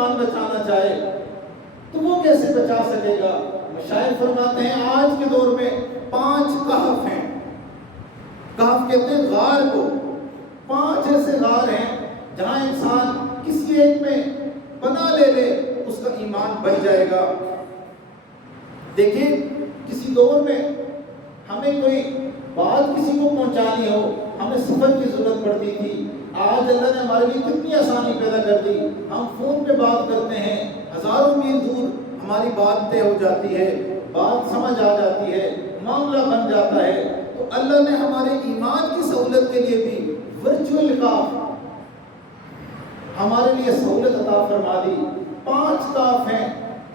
ایمان بچانا چاہے تو وہ کیسے بچا سکے گا؟ مشائخ فرماتے ہیں آج کے دور میں 5 کہف ہیں. کہف کہتے ہیں غار کو. 5 ایسے غار ہیں جہاں انسان کسی ایک میں پناہ لے لے اس کا ایمان بچ جائے گا. دیکھیں کسی دور میں ہمیں کوئی بات کسی کو پہنچانی ہو ہمیں سفر کی ضرورت پڑتی تھی. آج اللہ نے ہمارے لیے کتنی آسانی پیدا کر دی. ہم فون پہ بات کرتے ہیں, ہزاروں میل دور ہماری بات طے ہو جاتی ہے, بات سمجھ آ جاتی ہے, معاملہ بن جاتا ہے. تو اللہ نے ہمارے ایمان کی سہولت کے لیے بھی ورچوئل کاف ہمارے لیے سہولت عطا فرما دی. 5 کاف ہیں.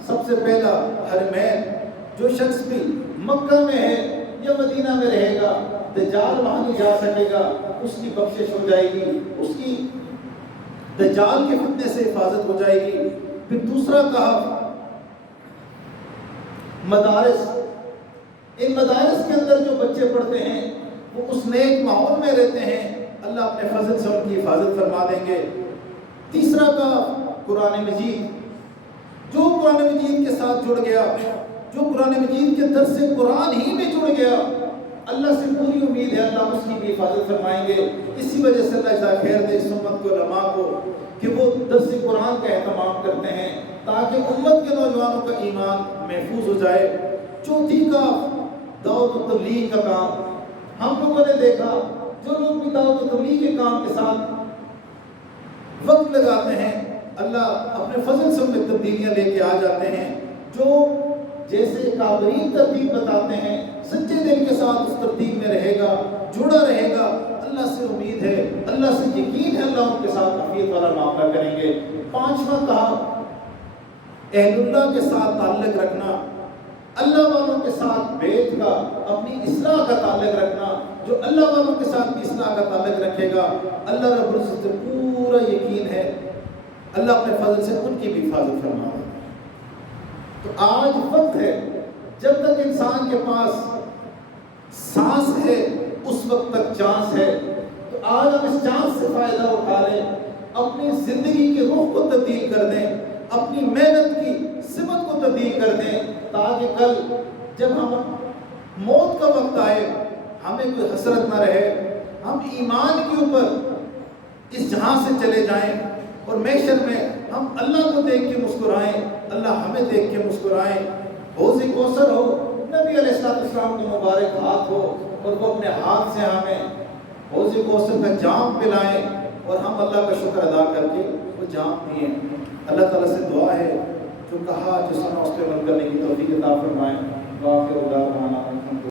سب سے پہلا حرمین, جو شخص بھی مکہ میں ہے یا مدینہ میں رہے گا دجال وہاں نہیں جا سکے گا, اس کی بخشش ہو جائے گی, اس کی دجال کے فتنے سے حفاظت ہو جائے گی. پھر دوسرا کہف مدارس. ان مدارس کے اندر جو بچے پڑھتے ہیں وہ اس نیک ماحول میں رہتے ہیں, اللہ اپنے فضل سے ان کی حفاظت فرما دیں گے. تیسرا کہف قرآن مجید. جو قرآن مجید کے ساتھ جڑ گیا, جو قرآن مجید کے درس قرآن ہی میں جڑ گیا, اللہ سے پوری امید ہے اللہ اس کی بھی حفاظت فرمائیں گے. اسی وجہ سے اللہ جزائے خیر دے اس امت کو, علماء کو, کہ وہ درس قرآن کا اہتمام کرتے ہیں تاکہ امت کے نوجوانوں کا ایمان محفوظ ہو جائے. چوتھی کاف دعوت و تبلیغ کا کام. ہم لوگوں نے دیکھا جو لوگ بھی دعوت و تبلیغ کے کام کے ساتھ وقت لگاتے ہیں اللہ اپنے فضل سے ان میں تبدیلیاں لے کے آ جاتے ہیں. جو جیسے کابرین ترتیب بتاتے ہیں سچے دل کے ساتھ اس ترتیب میں رہے گا, جڑا رہے گا, اللہ سے امید ہے, اللہ سے یقین ہے, اللہ ان کے ساتھ عافیت والا معاملہ کریں گے. 5واں کہا اہل اللہ کے ساتھ تعلق رکھنا, اللہ والوں کے ساتھ بیت کا, اپنی اصلاح کا تعلق رکھنا. جو اللہ والوں کے ساتھ بھی اصلاح کا تعلق رکھے گا اللہ رب العزت سے پورا یقین ہے اللہ اپنے فضل سے ان کی بھی حفاظت فرما دے. تو آج وقت ہے جب تک انسان کے پاس سانس ہے اس وقت تک چانس ہے. تو آج ہم اس چانس سے فائدہ اٹھا لیں, اپنی زندگی کے رخ کو تبدیل کر دیں, اپنی محنت کی سمت کو تبدیل کر دیں, تاکہ کل جب ہم موت کا وقت آئے ہمیں کوئی حسرت نہ رہے, ہم ایمان کے اوپر اس جہاں سے چلے جائیں اور محشر میں ہم اللہ کو دیکھ کے مسکرائیں, اللہ ہمیں دیکھ کے مسکرائیں. حوض کوثر ہو, نبی علیہ السلام کے مبارک ہاتھ ہو اور وہ اپنے ہاتھ سے ہمیں حوض کوثر کا جام پلائیں اور ہم اللہ کا شکر ادا کر کے وہ جام پئیں. اللہ تعالیٰ سے دعا ہے جو کہا جو سنا اس پہ عمل کرنے کی توفیق عطا فرمائیں.